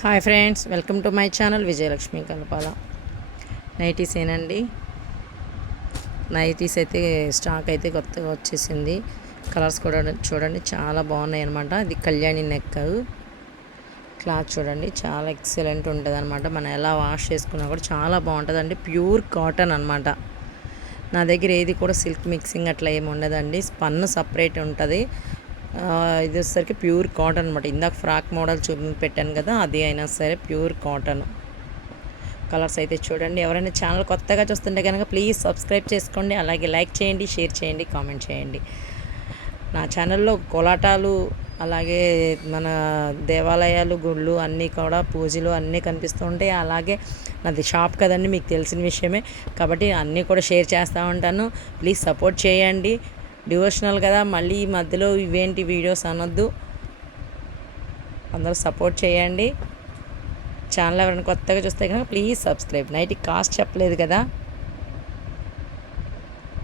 Hi friends, welcome to my channel Vijayalakshmi Kalapala. Nighties ఏనండి. Nighties అయితే stock అయితే కొత్తగా వచ్చేసింది. కలర్స్ కూడా చూడండి, చాలా బాగున్నాయి అనమాట. ఇది కళ్యాణి నెక్. క్లాత్ చూడండి, చాలా ఎక్సలెంట్ ఉంటుంది అనమాట. మనం ఎలా వాష్ చేసుకున్నా కూడా చాలా బాగుంటుందండి. ప్యూర్ కాటన్ అనమాట. నా దగ్గర ఏది కూడా సిల్క్ మిక్సింగ్ అట్లా ఏమి ఉండదండి. స్పన్ సపరేట్ ఉంటుంది. ఇది వచ్చేసరికి ప్యూర్ కాటన్ అనమాట. ఇందాక ఫ్రాక్ మోడల్ పెట్టాను కదా, అది అయినా సరే ప్యూర్ కాటన్. కలర్స్ అయితే చూడండి. ఎవరైనా ఛానల్ కొత్తగా చూస్తుంటే కనుక ప్లీజ్ సబ్స్క్రైబ్ చేసుకోండి. అలాగే లైక్ చేయండి, షేర్ చేయండి, కామెంట్ చేయండి. నా ఛానల్లో కోలాటాలు, అలాగే మన దేవాలయాలు, గుళ్ళు అన్నీ కూడా, పూజలు అన్నీ కనిపిస్తూ ఉంటాయి. అలాగే నాది షాప్ కదండి, మీకు తెలిసిన విషయమే కాబట్టి అన్నీ కూడా షేర్ చేస్తూ ఉంటాను. ప్లీజ్ సపోర్ట్ చేయండి. డివోషనల్ కదా, మళ్ళీ ఈ మధ్యలో ఇవేంటి వీడియోస్ అనొద్దు. అందరూ సపోర్ట్ చేయండి. ఛానల్ ఎవరైనా కొత్తగా చూస్తే కనుక ప్లీజ్ సబ్స్క్రైబ్. నైటీ కాస్ట్ చెప్పలేదు కదా.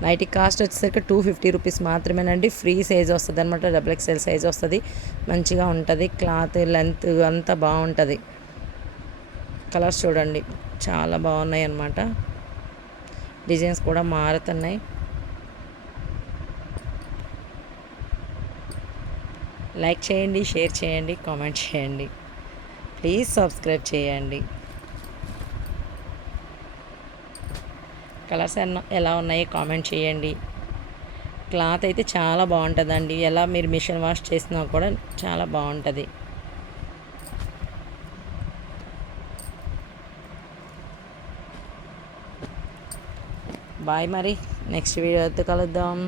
నైటీ కాస్ట్ వచ్చేసరికి 250 రూపీస్ మాత్రమేనండి. ఫ్రీ సైజ్ వస్తుంది అనమాట. XXL సైజ్ వస్తుంది. మంచిగా ఉంటుంది. క్లాత్ లెంత్ అంతా బాగుంటుంది. కలర్స్ చూడండి, చాలా బాగున్నాయి అన్నమాట. డిజైన్స్ కూడా మారుతున్నాయి. లైక్ చేయండి, షేర్ చేయండి, కామెంట్ చేయండి. ప్లీజ్ సబ్స్క్రైబ్ చేయండి. కలర్స్ ఎలా ఉన్నాయో కామెంట్ చేయండి. క్లాత్ అయితే చాలా బాగుంటుందండి. ఎలా మీరు మిషన్ వాష్ చేసినా కూడా చాలా బాగుంటుంది. బాయ్. మరి నెక్స్ట్ వీడియోతో కలుద్దాం.